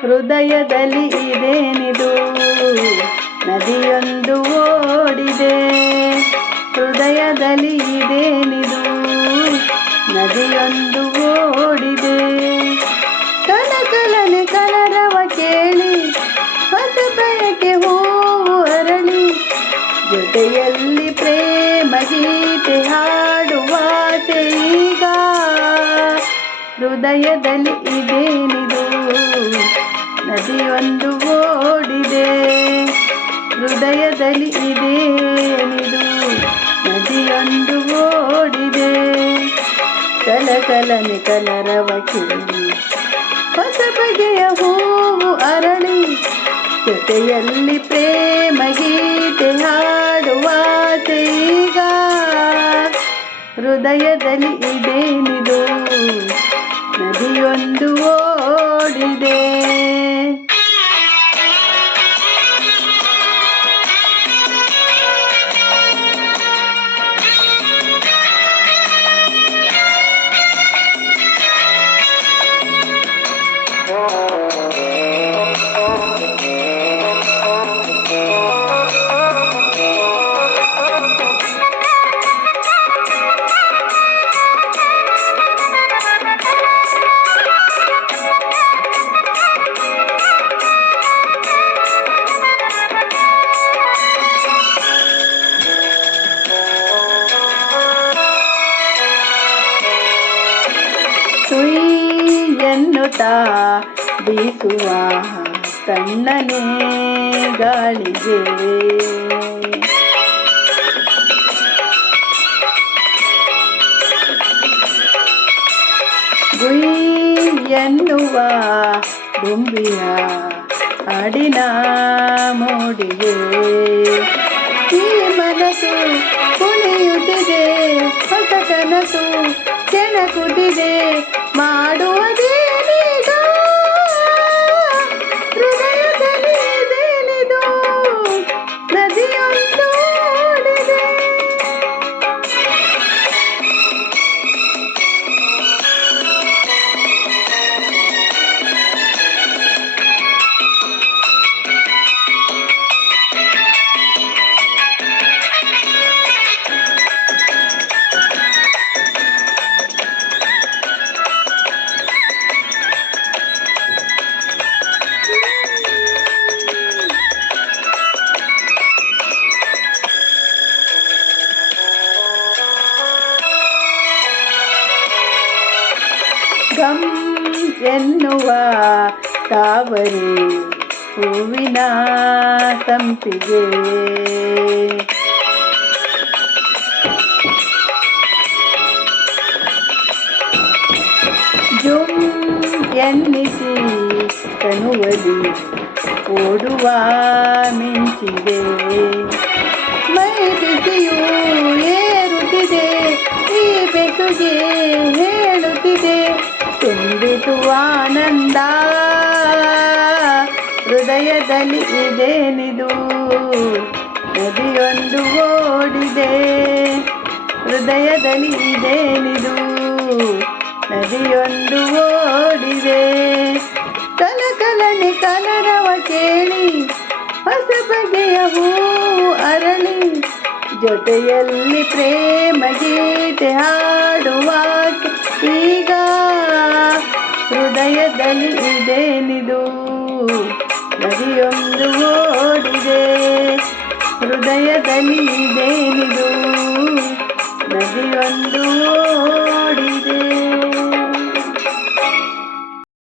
ಹೃದಯದಲ್ಲಿ ಇದೇನಿದು? ನದಿಯೊಂದು ಓಡಿದೆ. ಹೃದಯದಲ್ಲಿ ಇದೇನಿದು? ನದಿಯೊಂದು ಓಡಿದೆ. ಕಲಕಲನೆ ಕಲರವ ಕೇಳಿ, ಹೊಸ ಬಯಕೆ ಹೂವು ಅರಳಿ ಜೊತೆಯಲ್ಲಿ ಪ್ರೇಮ ಗೀತೆ ಹಾಡುವಾತೆ ಈಗ. ಹೃದಯದಲ್ಲಿ ಇದೇನಿದು? ನದಿಯೊಂದು ಓಡಿದೆ. ಹೃದಯದಲ್ಲಿ ಇದೆ ಏನಿದು ನದಿಯೊಂದು ಓಡಿದೆ. ಕಲಕಲನೆ ಕಲರವ ಕೇಳಿ ಹೊಸ ಬಗೆಯ ಹೂವು ಅರಳಿ, ಜೊತೆಯಲ್ಲಿ ಪ್ರೇಮ ಗೀತೆ ಈಗ ಹೃದಯದಲ್ಲಿ ಇದೇನಿದು? ನದಿಯೊಂದು ಓಡಿದೆ ಎನ್ನುತ್ತಾ ಬೀಸುವ ಕಣ್ಣನೇ ಗಾಳಿಗೆ. ಗುಯ್ ಎನ್ನುವ ದುಂಬಿಯ ಅಡಿನ ಮೋಡಿಗೆ. ಈ ಮನಸ್ಸು ಕುಣಿಯುತ್ತಿದೆ ಹೊಸ ಕನಸು ಕೆಣಕುತ್ತಿದೆ ಮಾಡುವುದೇನೀಗ ಗಮ್ ಎನ್ನುವ ತಾವರೆ ಹೂವಿನ ಸಂಪಿಗೆ ಜುಂ ಎನ್ನಿಸಿ ಕನುವಲಿ ಓಡುವ ಮಿಂಚಿದೆ. ಮೈ ಬಿಸಿಯೂ ಏರುತ್ತಿದೆ, ಈ ಬೆಸುಗೆ ಹೃದಯದಲ್ಲಿ ಇದೇನಿದು? ನದಿಯೊಂದು ಓಡಿದೆ. ಹೃದಯದಲ್ಲಿ ಇದೇನಿದು? ನದಿಯೊಂದು ಓಡಿದೆ. ಕಲಕಲನೆ ಕಲರವ ಕೇಳಿ ಹೊಸ ಬಗೆಯ ಹೂವು ಅರಳಿ, ಜೊತೆಯಲ್ಲಿ ಪ್ರೇಮ ಗೀತೆ ಹಾಡುವ ಈಗ ಹೃದಯದಲ್ಲಿ ಇದೇನಿದು? ನದಿಯೊಂದು ಓಡಿದೆ. ಹೃದಯದಲ್ಲಿ ಇದೇನಿದು ನದಿಯೊಂದು ಓಡಿದೆ.